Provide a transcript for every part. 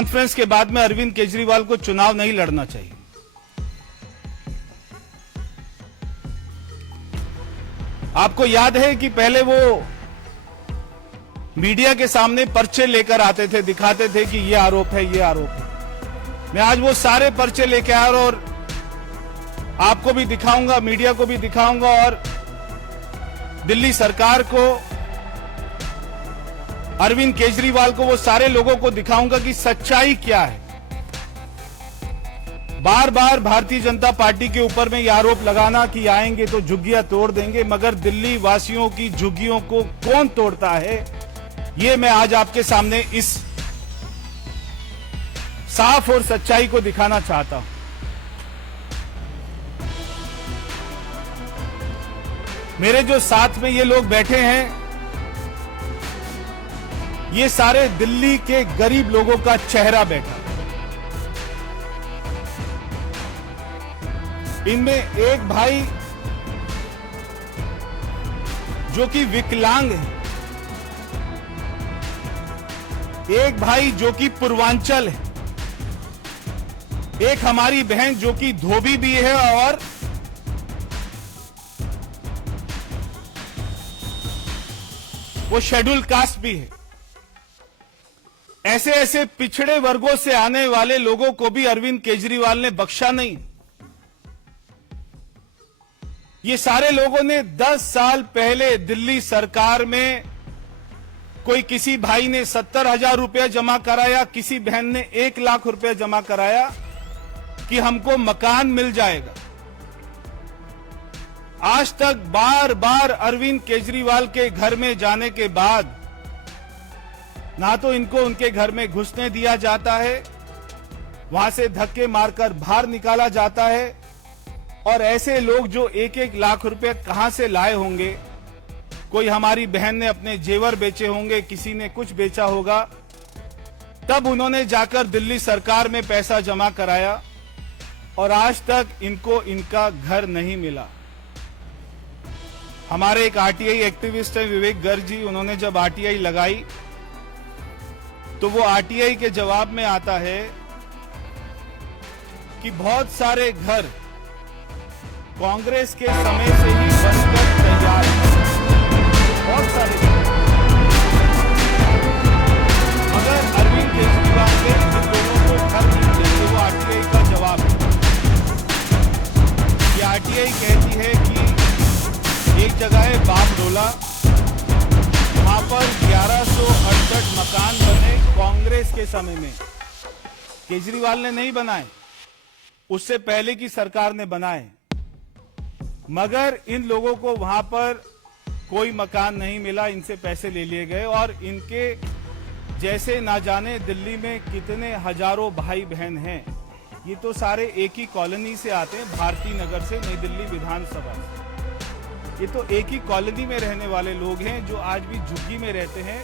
Conference के बाद में अरविंद केजरीवाल को चुनाव नहीं लड़ना चाहिए। आपको याद है कि पहले वो मीडिया के सामने पर्चे लेकर आते थे, दिखाते थे कि ये आरोप है, ये आरोप है। मैं आज वो सारे पर्चे लेकर आ रहा हूं और आपको भी दिखाऊंगा, मीडिया को भी दिखाऊंगा और दिल्ली सरकार को, अरविंद केजरीवाल को, वो सारे लोगों को दिखाऊंगा कि सच्चाई क्या है। बार बार भारतीय जनता पार्टी के ऊपर में यह आरोप लगाना कि आएंगे तो झुग्गियां तोड़ देंगे, मगर दिल्ली वासियों की झुग्गियों को कौन तोड़ता है, ये मैं आज आपके सामने इस साफ और सच्चाई को दिखाना चाहता हूं। मेरे जो साथ में ये लोग बैठे हैं, ये सारे दिल्ली के गरीब लोगों का चेहरा बैठा। इनमें एक भाई जो कि विकलांग है, एक भाई जो कि पूर्वांचल है, एक हमारी बहन जो कि धोबी भी है और वो शेड्यूल कास्ट भी है। ऐसे ऐसे पिछड़े वर्गों से आने वाले लोगों को भी अरविंद केजरीवाल ने बख्शा नहीं। ये सारे लोगों ने 10 साल पहले दिल्ली सरकार में कोई किसी भाई ने 70,000 रुपया जमा कराया, किसी बहन ने 1 लाख रुपया जमा कराया कि हमको मकान मिल जाएगा। आज तक बार बार अरविंद केजरीवाल के घर में जाने के बाद ना तो इनको उनके घर में घुसने दिया जाता है, वहां से धक्के मारकर बाहर निकाला जाता है, और ऐसे लोग जो 1-1 लाख रुपए कहां से लाए होंगे, कोई हमारी बहन ने अपने जेवर बेचे होंगे, किसी ने कुछ बेचा होगा, तब उन्होंने जाकर दिल्ली सरकार में पैसा जमा कराया और आज तक इनको इनका घर नहीं मिला। हमारे एक आरटीआई एक्टिविस्ट है विवेक गर्ग जी, उन्होंने जब आरटीआई लगाई तो वो आरटीआई के जवाब में आता है कि बहुत सारे घर कांग्रेस के समय से ही बनकर तैयार हैं, बहुत सारे, मगर अरविंद केजरीवाल ने इन लोगों को घर नहीं दिए। वो आरटीआई का जवाब है। ये आरटीआई कहती है कि एक जगह है बापडोला, वहां पर 1168 मकान बने कांग्रेस के समय में। केजरीवाल ने नहीं बनाए, उससे पहले की सरकार ने बनाए, मगर इन लोगों को वहां पर कोई मकान नहीं मिला, इनसे पैसे ले लिए गए और इनके जैसे ना जाने दिल्ली में कितने हजारों भाई बहन हैं। ये तो सारे एक ही कॉलोनी से आते हैं, भारती नगर से, नई दिल्ली विधानसभा से। ये तो एक ही कॉलोनी में रहने वाले लोग हैं जो आज भी झुग्गी में रहते हैं।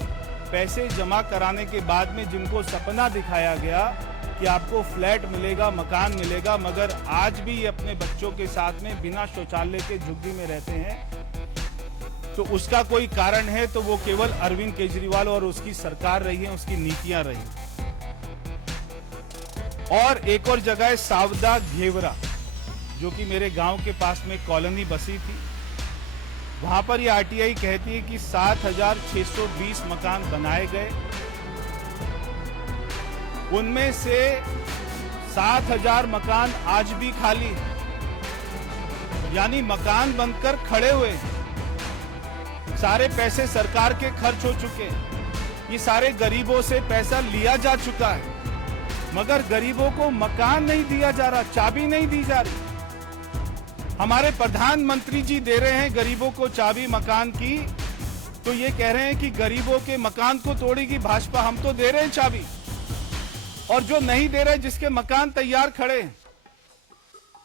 पैसे जमा कराने के बाद में जिनको सपना दिखाया गया कि आपको फ्लैट मिलेगा, मकान मिलेगा, मगर आज भी अपने बच्चों के साथ में बिना शौचालय के झुग्गी में रहते हैं। तो उसका कोई कारण है तो वो केवल अरविंद केजरीवाल और उसकी सरकार रही है, उसकी नीतियां रही। और एक और जगह है सावदा घेवरा, जो कि मेरे गांव के पास में कॉलोनी बसी थी। वहां पर ये आरटीआई कहती है कि 7,620 मकान बनाए गए, उनमें से 7,000 मकान आज भी खाली है, यानी मकान बनकर खड़े हुए। सारे पैसे सरकार के खर्च हो चुके हैं। ये सारे गरीबों से पैसा लिया जा चुका है, मगर गरीबों को मकान नहीं दिया जा रहा, चाबी नहीं दी जा रही। हमारे प्रधानमंत्री जी दे रहे हैं गरीबों को चाबी मकान की, तो ये कह रहे हैं कि गरीबों के मकान को तोड़ेगी भाजपा। हम तो दे रहे हैं चाबी, और जो नहीं दे रहे, जिसके मकान तैयार खड़े हैं,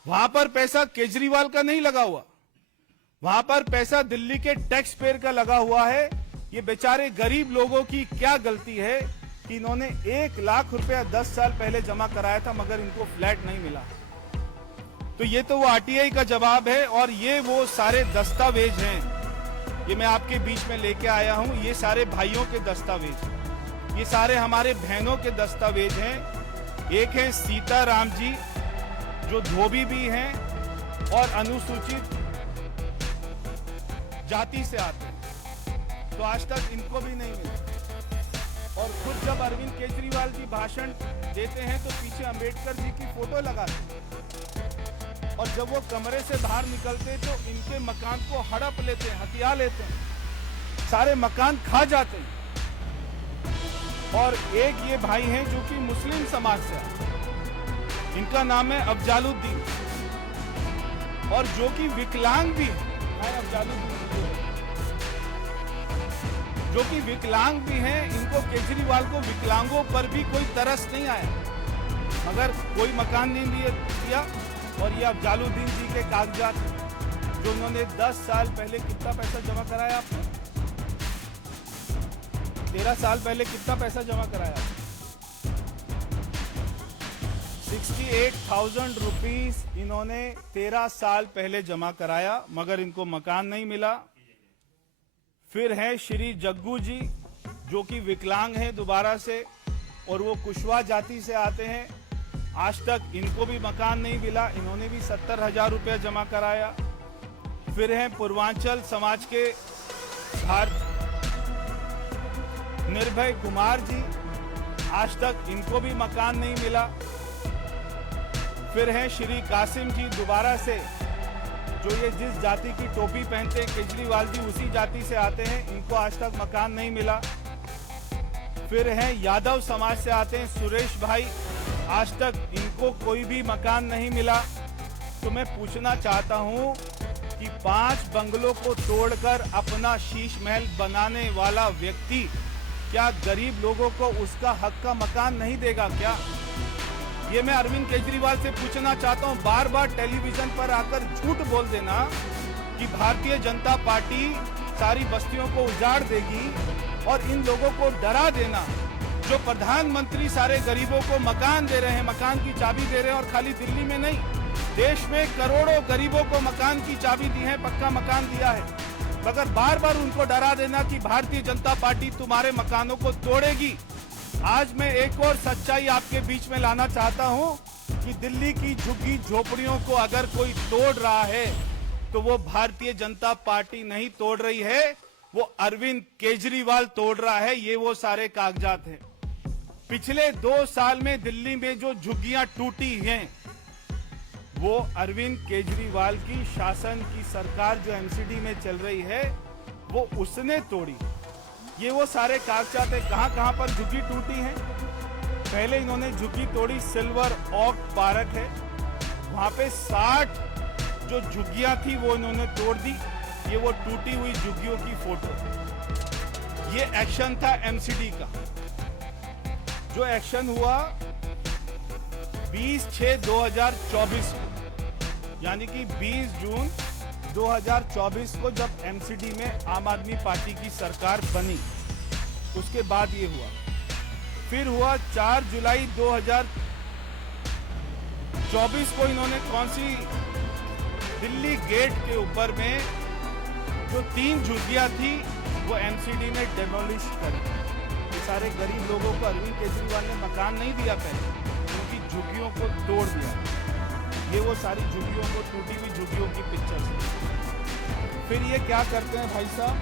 वहां पर पैसा केजरीवाल का नहीं लगा हुआ, वहां पर पैसा दिल्ली के टैक्स पेयर का लगा हुआ है। ये बेचारे गरीब लोगों की क्या गलती है कि इन्होंने 1 लाख रुपया 10 साल पहले जमा कराया था, मगर इनको फ्लैट नहीं मिला। तो ये तो वो आरटीआई का जवाब है, और ये वो सारे दस्तावेज हैं, ये मैं आपके बीच में लेके आया हूं, ये सारे भाइयों के दस्तावेज। ये सारे हमारे बहनों के दस्तावेज हैं। एक है सीताराम जी जो धोबी भी हैं और अनुसूचित जाति से आते हैं, तो आज तक इनको भी नहीं मिला। और खुद जब अरविंद केजरीवाल जी भाषण देते हैं तो पीछे अंबेडकर जी की फोटो लगाते हैं, और जब वो कमरे से बाहर निकलते तो इनके मकान को हड़प लेते हैं, हथिया लेते हैं, सारे मकान खा जाते हैं। और एक ये भाई हैं जो कि मुस्लिम समाज से आते हैं, इनका नाम है अफजालुद्दीन, और जो कि विकलांग भी है। अफजालुद्दीन जो कि विकलांग भी हैं, इनको केजरीवाल को विकलांगों पर भी कोई तरस नहीं आया, मगर कोई मकान नहीं दिया। और ये अफजालुद्दीन जी के कागजात जो उन्होंने 10 साल पहले कितना पैसा जमा कराया आपने? 13 साल पहले कितना पैसा जमा कराया? 68,000 रुपीस इन्होंने 13 साल पहले जमा कराया, मगर इनको मकान नहीं मिला। फिर है श्री जग्गू जी जो कि विकलांग हैं दोबारा से, और वो कुशवाहा जाति से आते हैं। आज तक इनको भी मकान नहीं मिला, इन्होंने भी 70,000 रुपया जमा कराया। फिर हैं पूर्वांचल समाज के निर्भय कुमार जी, आज तक इनको भी मकान नहीं मिला। फिर हैं श्री कासिम जी दोबारा से, जो ये जिस जाति की टोपी पहनते हैं केजरीवाल जी उसी जाति से आते हैं, इनको आज तक मकान नहीं मिला। फिर हैं यादव समाज से आते हैं सुरेश भाई, आज तक इनको कोई भी मकान नहीं मिला। तो मैं पूछना चाहता हूं कि 5 बंगलों को तोड़कर अपना शीश महल बनाने वाला व्यक्ति क्या गरीब लोगों को उसका हक का मकान नहीं देगा क्या? ये मैं अरविंद केजरीवाल से पूछना चाहता हूं। बार बार टेलीविजन पर आकर झूठ बोल देना कि भारतीय जनता पार्टी सारी बस्तियों को उजाड़ देगी, और इन लोगों को डरा देना जो प्रधानमंत्री सारे गरीबों को मकान दे रहे हैं, मकान की चाबी दे रहे हैं, और खाली दिल्ली में नहीं, देश में करोड़ों गरीबों को मकान की चाबी दी है, पक्का मकान दिया है, मगर बार बार उनको डरा देना कि भारतीय जनता पार्टी तुम्हारे मकानों को तोड़ेगी। आज मैं एक और सच्चाई आपके बीच में लाना चाहता हूं कि दिल्ली की झुग्गी झोपड़ियों को अगर कोई तोड़ रहा है तो वो भारतीय जनता पार्टी नहीं तोड़ रही है, वो अरविंद केजरीवाल तोड़ रहा है। ये वो सारे कागजात हैं। पिछले 2 साल में दिल्ली में जो झुग्गियां टूटी हैं वो अरविंद केजरीवाल की शासन की सरकार जो एमसीडी में चल रही है वो उसने तोड़ी। ये वो सारे कागजात है कहां पर झुग्गी टूटी है। पहले इन्होंने झुग्गी तोड़ी, सिल्वर ऑक पार्क है, वहां पे 60 जो झुग्गियां थी वो इन्होंने तोड़ दी। ये वो टूटी हुई झुग्गियों की फोटो। ये एक्शन था एमसीडी का, जो एक्शन हुआ 20/6/2024 को, यानी कि 20 जून 2024 को जब एमसीडी में आम आदमी पार्टी की सरकार बनी, उसके बाद ये हुआ। फिर हुआ 4 जुलाई 2024 को इन्होंने कौन सी दिल्ली गेट के ऊपर में जो 3 झुग्गियां थी वो एमसीडी में डेमोलिश करी। ये सारे गरीब लोगों को अरविंद केजरीवाल ने मकान नहीं दिया पहले, उनकी झुग्गियों को तोड़ दिया। ये वो सारी झुग्गियों को, टूटी हुई झुग्गियों की पिक्चर्स है। फिर ये क्या करते हैं भाई साहब,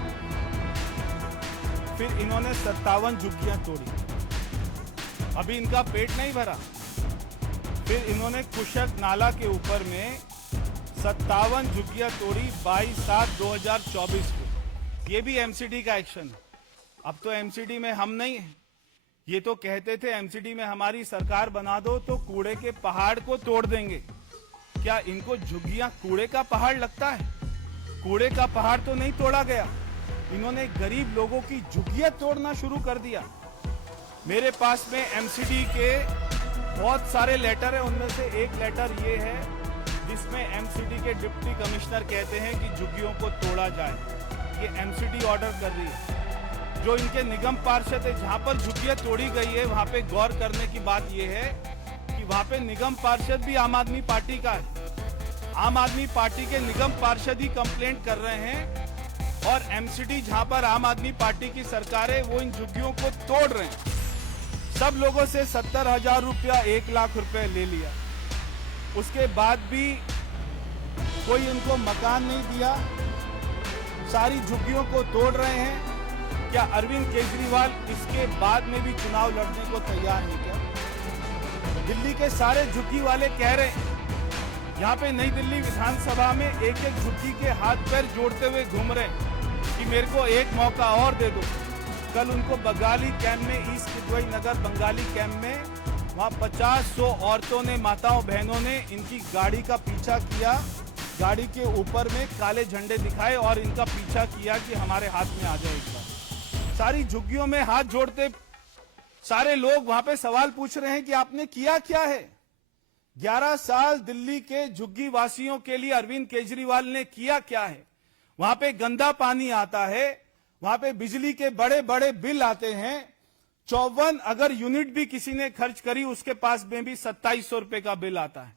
फिर इन्होंने 57 झुग्गियां तोड़ी, अभी इनका पेट नहीं भरा। फिर इन्होंने कुशक नाला के ऊपर में 57 झुग्गियां तोड़ी 22/7/2024 को। ये भी एमसीडी का एक्शन है। अब तो एमसीडी में हम नहीं हैं। ये तो कहते थे एमसीडी में हमारी सरकार बना दो तो कूड़े के पहाड़ को तोड़ देंगे। क्या इनको झुग्गियां कूड़े का पहाड़ लगता है? कूड़े का पहाड़ तो नहीं तोड़ा गया, इन्होंने गरीब लोगों की झुग्गियां तोड़ना शुरू कर दिया। मेरे पास में एमसीडी के बहुत सारे लेटर है, उनमें से एक लेटर ये है जिसमें एमसीडी के डिप्टी कमिश्नर कहते हैं कि झुग्गियों को तोड़ा जाए। ये एमसीडी ऑर्डर कर रही है। जो इनके निगम पार्षद है, जहां पर झुग्गियां तोड़ी गई है वहां पे गौर करने की बात यह है कि वहां पे निगम पार्षद भी आम आदमी पार्टी का है। आम आदमी पार्टी के निगम पार्षद ही कंप्लेंट कर रहे हैं, और एमसीडी जहां पर आम आदमी पार्टी की सरकार है वो इन झुग्गियों को तोड़ रहे हैं। सब लोगों से 70,000 रुपया 1 लाख रुपए ले लिया। उसके बाद भी कोई इनको मकान नहीं दिया। सारी झुग्गियों को तोड़ रहे हैं। क्या अरविंद केजरीवाल इसके बाद में भी चुनाव लड़ने को तैयार नहीं? क्या दिल्ली के सारे झुग्गी वाले कह रहे हैं, यहाँ पे नई दिल्ली विधानसभा में एक एक झुग्गी के हाथ पैर जोड़ते हुए घूम रहे हैं कि मेरे को एक मौका और दे दो। कल उनको बंगाली कैंप में, ईस्ट किदवई नगर बंगाली कैंप में, वहां 50-100 औरतों ने, माताओं बहनों ने इनकी गाड़ी का पीछा किया। गाड़ी के ऊपर में काले झंडे दिखाए और इनका पीछा किया कि हमारे हाथ में आ जाए एक बार। सारी झुग्गियों में हाथ जोड़ते सारे लोग वहां पे सवाल पूछ रहे हैं कि आपने किया क्या है? 11 साल दिल्ली के झुग्गी वासियों के लिए अरविंद केजरीवाल ने किया क्या है? वहां पे गंदा पानी आता है, वहां पे बिजली के बड़े बड़े बिल आते हैं। 54 अगर यूनिट भी किसी ने खर्च करी उसके पास में भी 2700 रुपए का बिल आता है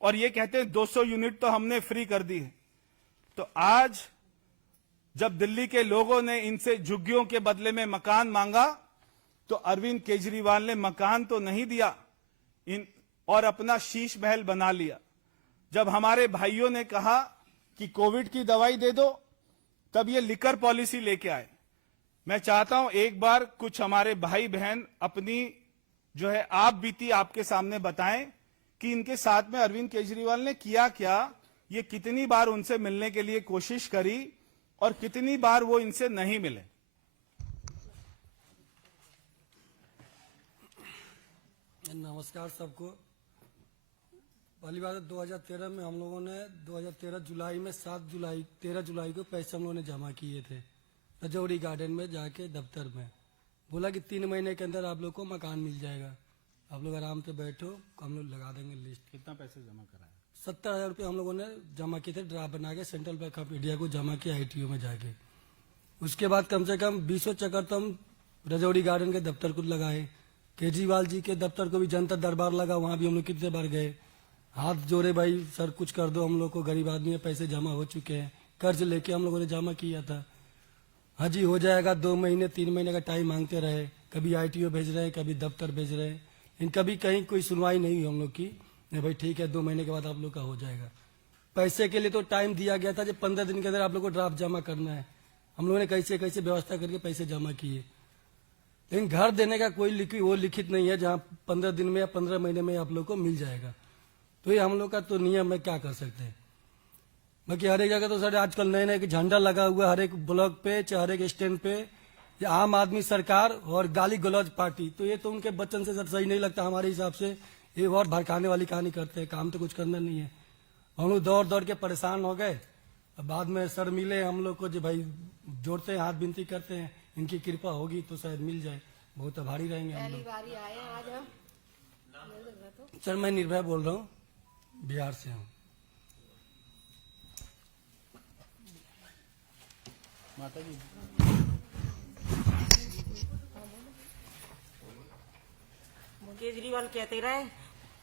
और ये कहते हैं 200 यूनिट तो हमने फ्री कर दी है। तो आज जब दिल्ली के लोगों ने इनसे झुग्गियों के बदले में मकान मांगा तो अरविंद केजरीवाल ने मकान तो नहीं दिया और अपना शीश महल बना लिया। जब हमारे भाइयों ने कहा कि कोविड की दवाई दे दो, तब ये लिकर पॉलिसी लेके आए। मैं चाहता हूं एक बार कुछ हमारे भाई बहन अपनी जो है आप बीती आपके सामने बताएं कि इनके साथ में अरविंद केजरीवाल ने किया क्या, ये कितनी बार उनसे मिलने के लिए कोशिश करी और कितनी बार वो इनसे नहीं मिले। नमस्कार सबको। पहली बात 2013 में हम लोगों ने 2013 जुलाई में 13 जुलाई को पैसे हम लोगों ने जमा किए थे रजौरी गार्डन में जाके दफ्तर में। बोला कि 3 महीने के अंदर आप लोग को मकान मिल जाएगा, आप लोग आराम से बैठो, हम लोग लगा देंगे लिस्ट। कितना पैसे जमा कराए? 70,000 रुपये हम लोगों ने जमा किए थे, ड्राफ्ट बना के सेंट्रल बैंक ऑफ इंडिया को जमा किया ITO में जाके। उसके बाद कम से कम 20 चक्कर तो हम रजौरी गार्डन के दफ्तर को लगाए। केजरीवाल जी के दफ्तर को भी जनता दरबार लगा, वहां भी हम लोग कितने बार गए, हाथ जोड़े, भाई सर कुछ कर दो, हम लोग को गरीब आदमी है, पैसे जमा हो चुके हैं, कर्ज लेके हम लोगों ने जमा किया था। हाँ जी हो जाएगा, 2 महीने 3 महीने का टाइम मांगते रहे, कभी ITO भेज रहे हैं, कभी दफ्तर भेज रहे हैं, लेकिन कभी कहीं कोई सुनवाई नहीं हुई हम लोग की। नहीं भाई ठीक है, 2 महीने के बाद आप लोग का हो जाएगा। पैसे के लिए तो टाइम दिया गया था, जब 15 दिन के अंदर आप लोग को ड्राफ्ट जमा करना है। हम लोगों ने कैसे कैसे व्यवस्था करके पैसे जमा किए, लेकिन घर देने का कोई लिखित नहीं है जहाँ 15 दिन में या 15 महीने में आप लोग को मिल जाएगा। तो ये हम लोग का तो नियम है, क्या कर सकते हैं। बाकी हर एक जगह तो सर आजकल नए नए झंडा लगा हुआ है, हर एक ब्लॉक पे चाहे हर एक स्टैंड पे, ये आम आदमी सरकार और गाली गलौज पार्टी। तो ये तो उनके बच्चन से सर सही नहीं लगता हमारे हिसाब से। ये बहुत भड़काने वाली कहानी करते हैं, काम तो कुछ करना नहीं है। हम लोग दौड़ दौड़ के परेशान हो गए, बाद में सर मिले हम लोग को, जो भाई जोड़ते हैं, हाथ विनती करते हैं, इनकी कृपा होगी तो शायद मिल जाए, बहुत आभारी रहेंगे हम लोग। बारी आए आज हम। सर मैं निर्भय बोल रहा हूँ, बिहार से हूँ। माता जी केजरीवाल कहते रहे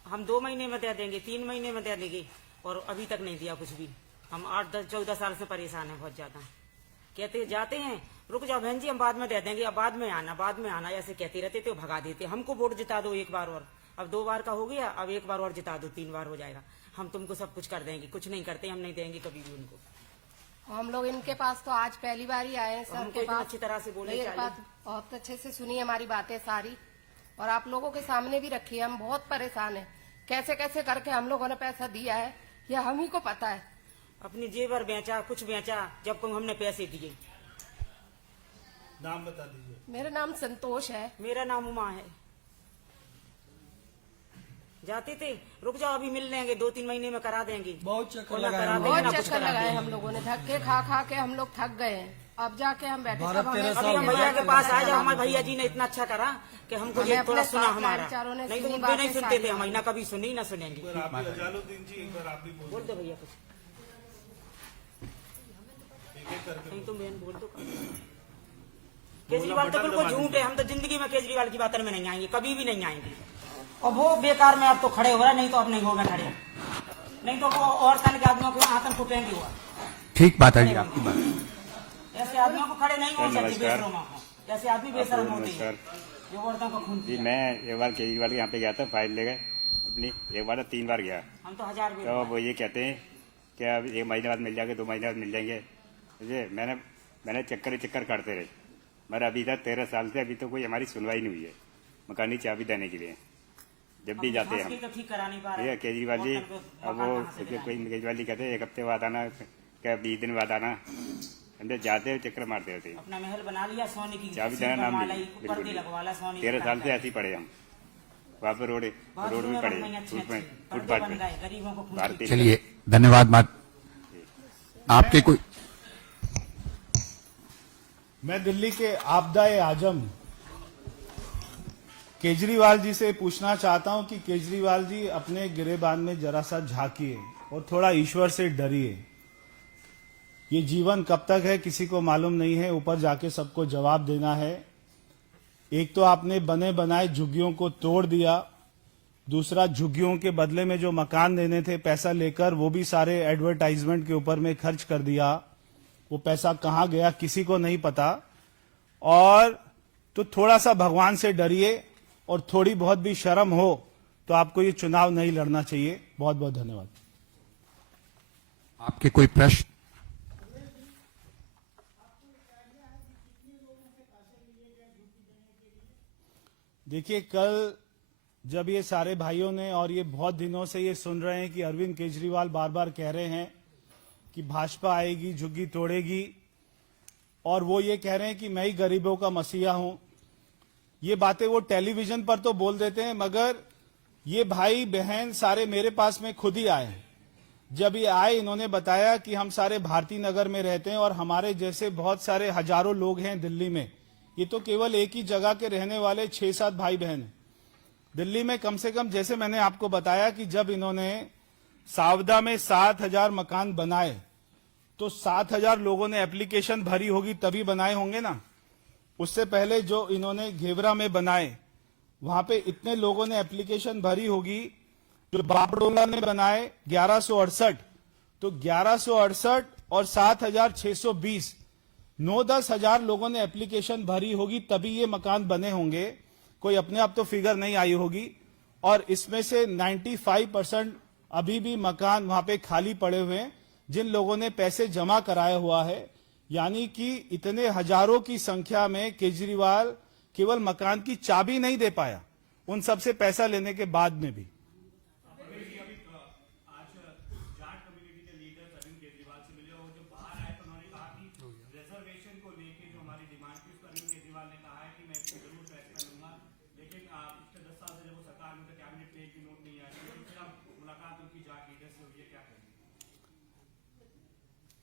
हम 2 महीने में दे देंगे, 3 महीने में दे देंगे, और अभी तक नहीं दिया कुछ भी। हम 8-14 साल से परेशान हैं बहुत ज्यादा। कहते जाते हैं रुक जाओ बहन जी हम बाद में दे देंगे, अब बाद में आना ऐसे कहते रहते तो भगा देते। हमको वोट जिता दो एक बार और, अब 2 बार का हो गया, अब 1 बार और जिता दो, 3 बार हो जाएगा, हम तुमको सब कुछ कर देंगे। कुछ नहीं करते, हम नहीं देंगे कभी भी उनको। हम लोग इनके पास तो आज पहली बार ही आए हैं सर के पास। अच्छी तरह से बोले, बहुत अच्छे से सुनी हमारी बातें सारी, और आप लोगों के सामने भी रखी है। हम बहुत परेशान हैं, कैसे कैसे करके हम लोगों ने पैसा दिया है यह हम ही को पता है। अपनी जेवर बेचा, कुछ बेचा, जब को हमने पैसे दिए। नाम बता दीजिए। मेरा नाम संतोष है। मेरा नाम उमा है। जाते थे रुक जाओ अभी मिल लेंगे, 2-3 महीने में करा देंगे। बहुत चक्कर लगाए हम लोगों ने, धक्के खा खा के हम लोग थक गए हैं। अब जाके हम बैठे, अभी हम भैया के पास आ जाओ। हमारे भैया जी ने इतना अच्छा करा कि हमको ये थोड़ा सुना हमारा, नहीं तो उनको नहीं सुनते थे हम, ना कभी सुनी ना सुनेंगे। बोल दो भैया कुछ, नहीं तुम बहन बोल दो। केजरीवाल तो बिल्कुल झूठ है, हम तो जिंदगी में केजरीवाल की बातों में नहीं आएंगे, कभी भी नहीं आएंगे। और वो बेकार में आप तो खड़े हो रहा, नहीं तो अब नहीं होगा खड़े, नहीं तो वो और सन के आदमियों के हाथ फूटेंगे हुआ। ठीक बात है जी आपकी बात। ऐसे आदमियों को खड़े नहीं हो सकते, बेशरम ऐसे आदमी बेशरम होते हैं। जो औरतों का खून जी किया। मैं एक बार केजरीवाल के यहाँ पे गया था, फाइल ले गए अपनी, एक बार 3 बार गया। हम तो 1000 भी तो वो ये कहते हैं कि अब 1 महीने बाद मिल जाएंगे, 2 महीने बाद मिल जाएंगे। मुझे मैंने चक्कर ही चक्कर काटते रहे, मगर अभी तक 13 साल से अभी तो कोई हमारी सुनवाई नहीं हुई है मकानी चाबी देने के लिए। जब भी जाते हैं हम, तो ठीक करा नहीं पा ठीक रहे है केजरीवाल जी, औरतों को अब मकान वो कहाँ से दिलाएं? कोई केजरीवाल जी कहते हैं 1 हफ्ते बाद आना, क्या 20 दिन बाद आना, अंदर जाते हुए चक्कर मारते होते हैं। अपना महल बना लिया सोने की, चाबी सीट देना नाम बनवा नहीं, लाई, बिल्कुल पर्दे नहीं। लगवा ला सोने 13 साल से ऐसे ही पड़े हम, वहाँ पे रोड में पड़े, फुटपाथ बन पे गए गरीबों को खून भारतीय। चलिए धन्यवाद। बात आपके कोई मैं दिल्ली के आपदाए आजम केजरीवाल जी से पूछना चाहता हूं कि केजरीवाल जी अपने गिरेबान में जरा सा झांकिए और थोड़ा ईश्वर से डरिए। ये जीवन कब तक है किसी को मालूम नहीं है, ऊपर जाके सबको जवाब देना है। एक तो आपने बने बनाए झुग्गियों को तोड़ दिया, दूसरा झुग्गियों के बदले में जो मकान देने थे पैसा लेकर वो भी सारे एडवर्टाइजमेंट के ऊपर में खर्च कर दिया। वो पैसा कहाँ गया किसी को नहीं पता। और तो थोड़ा सा भगवान से डरिए और थोड़ी बहुत भी शर्म हो तो आपको ये चुनाव नहीं लड़ना चाहिए। बहुत बहुत धन्यवाद। आपके कोई प्रश्न? देखिए कल जब ये सारे भाइयों ने और ये बहुत दिनों से ये सुन रहे हैं कि अरविंद केजरीवाल बार बार कह रहे हैं कि भाजपा आएगी झुग्गी तोड़ेगी, और वो ये कह रहे हैं कि मैं ही गरीबों का मसीहा हूं। ये बातें वो टेलीविजन पर तो बोल देते हैं, मगर ये भाई बहन सारे मेरे पास में खुद ही आए। जब ये आए इन्होंने बताया कि हम सारे भारती नगर में रहते हैं और हमारे जैसे बहुत सारे हजारों लोग हैं दिल्ली में। ये तो केवल एक ही जगह के रहने वाले 6-7 भाई बहन हैं। दिल्ली में कम से कम, जैसे मैंने आपको बताया कि जब इन्होंने सावदा में 7,000 मकान बनाए तो 7,000 लोगों ने एप्लीकेशन भरी होगी तभी बनाए होंगे ना। उससे पहले जो इन्होंने घेवरा में बनाए वहां पे इतने लोगों ने एप्लीकेशन भरी होगी। जो बापडोला ने बनाए 1168, तो 1168 और 7,620, 9-10 हजार लोगों ने एप्लीकेशन भरी होगी तभी ये मकान बने होंगे। कोई अपने आप तो फिगर नहीं आई होगी। और इसमें से 95% अभी भी मकान वहां पे खाली पड़े हुए हैं जिन लोगों ने पैसे जमा कराया हुआ है। यानी कि इतने हजारों की संख्या में केजरीवाल केवल मकान की चाबी नहीं दे पाया, उन सबसे पैसा लेने के बाद में भी।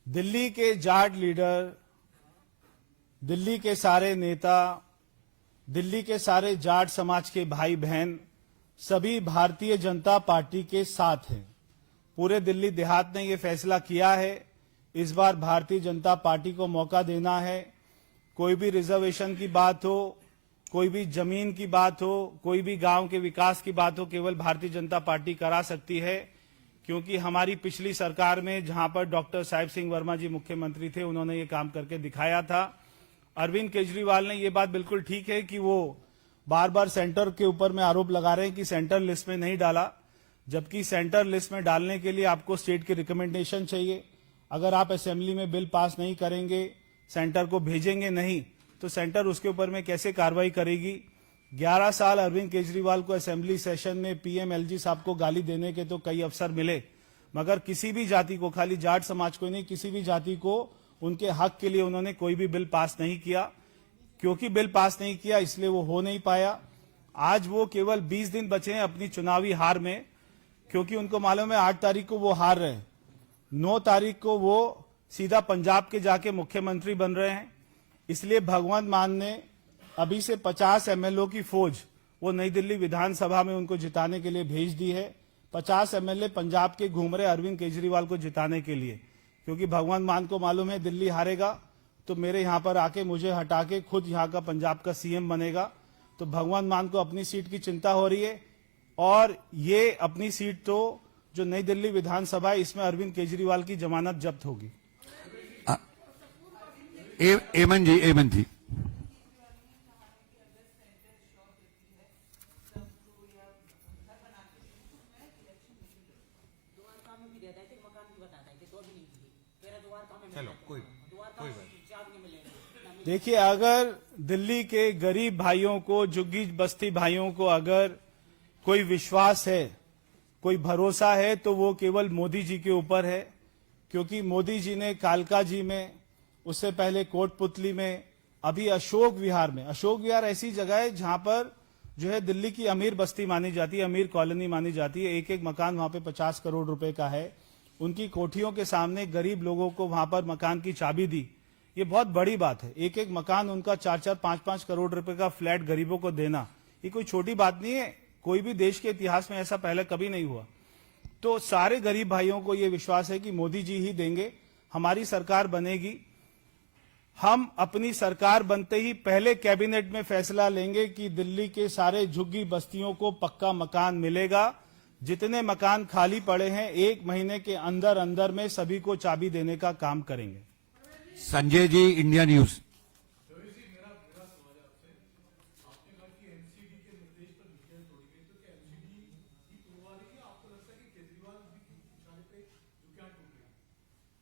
दिल्ली के जाट लीडर, दिल्ली के सारे नेता, दिल्ली के सारे जाट समाज के भाई बहन सभी भारतीय जनता पार्टी के साथ हैं। पूरे दिल्ली देहात ने ये फैसला किया है इस बार भारतीय जनता पार्टी को मौका देना है। कोई भी रिजर्वेशन की बात हो, कोई भी जमीन की बात हो, कोई भी गांव के विकास की बात हो, केवल भारतीय जनता पार्टी करा सकती है। क्योंकि हमारी पिछली सरकार में जहां पर डॉक्टर साहिब सिंह वर्मा जी मुख्यमंत्री थे उन्होंने ये काम करके दिखाया था। अरविंद केजरीवाल ने ये बात बिल्कुल ठीक है कि वो बार बार सेंटर के ऊपर में आरोप लगा रहे हैं कि सेंटर लिस्ट में नहीं डाला, जबकि सेंटर लिस्ट में डालने के लिए आपको स्टेट की रिकमेंडेशन चाहिए। अगर आप असेंबली में बिल पास नहीं करेंगे, सेंटर को भेजेंगे नहीं, तो सेंटर उसके ऊपर में कैसे कार्रवाई करेगी। 11 साल अरविंद केजरीवाल को असेंबली सेशन में पीएमएलजी साहब को गाली देने के तो कई अवसर मिले, मगर किसी भी जाति को, खाली जाट समाज को नहीं, किसी भी जाति को उनके हक के लिए उन्होंने कोई भी बिल पास नहीं किया। क्योंकि बिल पास नहीं किया इसलिए वो हो नहीं पाया। आज वो केवल 20 दिन बचे हैं अपनी चुनावी हार में, क्योंकि उनको मालूम है 8 तारीख को वो हार रहे हैं, 9 तारीख को वो सीधा पंजाब के जाके मुख्यमंत्री बन रहे हैं। इसलिए भगवंत मान ने अभी से 50 एमएलओ की फौज वो नई दिल्ली विधानसभा में उनको जिताने के लिए भेज दी है। 50 एमएलए पंजाब के घूम रहे अरविंद केजरीवाल को जिताने के लिए, क्योंकि भगवंत मान को मालूम है दिल्ली हारेगा तो मेरे यहाँ पर आके मुझे हटा के खुद यहाँ का पंजाब का सीएम बनेगा। तो भगवंत मान को अपनी सीट की चिंता हो रही है, और ये अपनी सीट तो जो नई दिल्ली विधानसभा है इसमें अरविंद केजरीवाल की जमानत जब्त होगी। एमन जी देखिए, अगर दिल्ली के गरीब भाइयों को, झुग्गी बस्ती भाइयों को अगर कोई विश्वास है, कोई भरोसा है, तो वो केवल मोदी जी के ऊपर है। क्योंकि मोदी जी ने कालका जी में, उससे पहले कोटपुतली में, अभी अशोक विहार में, अशोक विहार ऐसी जगह है जहां पर जो है दिल्ली की अमीर बस्ती मानी जाती है, अमीर कॉलोनी मानी जाती है। एक एक मकान वहां पे 50 करोड़ रुपए का है। उनकी कोठियों के सामने गरीब लोगों को वहां पर मकान की चाबी दी। ये बहुत बड़ी बात है। एक एक मकान उनका 4-4, 5-5 करोड़ रुपए का फ्लैट गरीबों को देना, ये कोई छोटी बात नहीं है। कोई भी देश के इतिहास में ऐसा पहले कभी नहीं हुआ। तो सारे गरीब भाइयों को ये विश्वास है कि मोदी जी ही देंगे, हमारी सरकार बनेगी। हम अपनी सरकार बनते ही पहले कैबिनेट में फैसला लेंगे कि दिल्ली के सारे झुग्गी बस्तियों को पक्का मकान मिलेगा। जितने मकान खाली पड़े हैं 1 महीने के अंदर अंदर में सभी को चाबी देने का काम करेंगे। Sanjay ji, India news.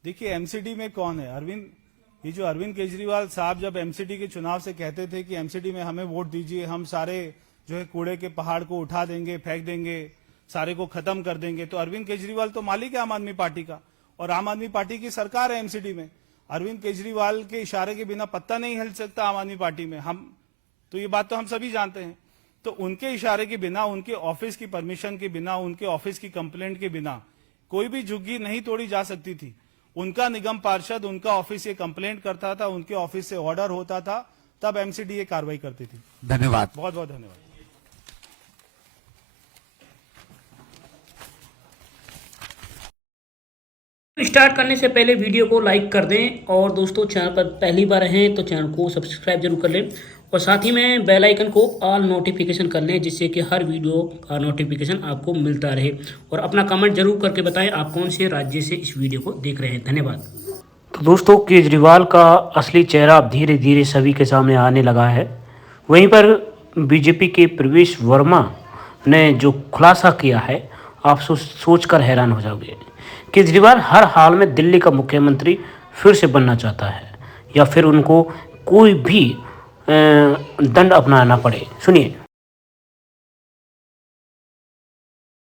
देखिए, एमसीडी में कौन है? अरविंद, ये जो अरविंद केजरीवाल साहब जब एमसीडी के चुनाव से कहते थे कि एमसीडी में हमें वोट दीजिए, हम सारे जो है कूड़े के पहाड़ को उठा देंगे, फेंक देंगे, सारे को खत्म कर देंगे, तो अरविंद केजरीवाल तो मालिक है आम आदमी पार्टी का, और आम आदमी पार्टी की सरकार है एमसीडी में। अरविंद केजरीवाल के इशारे के बिना पत्ता नहीं हिल सकता आम आदमी पार्टी में। हम तो ये बात तो हम सभी जानते हैं। तो उनके इशारे के बिना, उनके ऑफिस की परमिशन के बिना, उनके ऑफिस की कंप्लेंट के बिना कोई भी झुग्गी नहीं तोड़ी जा सकती थी। उनका निगम पार्षद, उनका ऑफिस ये कंप्लेंट करता था, उनके ऑफिस से ऑर्डर होता था, तब एमसीडी ये कार्रवाई करती थी। धन्यवाद। बहुत बहुत धन्यवाद। स्टार्ट करने से पहले वीडियो को लाइक कर दें, और दोस्तों चैनल पर पहली बार हैं तो चैनल को सब्सक्राइब जरूर कर लें, और साथ ही में बेल आइकन को ऑल नोटिफिकेशन कर लें, जिससे कि हर वीडियो का नोटिफिकेशन आपको मिलता रहे। और अपना कमेंट जरूर करके बताएं आप कौन से राज्य से इस वीडियो को देख रहे हैं। धन्यवाद। तो दोस्तों, केजरीवाल का असली चेहरा अब धीरे धीरे सभी के सामने आने लगा है। वहीं पर बीजेपी के प्रवेश वर्मा ने जो खुलासा किया है, आप सोच कर हैरान हो जाओगे। केजरीवाल हर हाल में दिल्ली का मुख्यमंत्री फिर से बनना चाहता है, या फिर उनको कोई भी दंड अपनाना पड़े। सुनिए।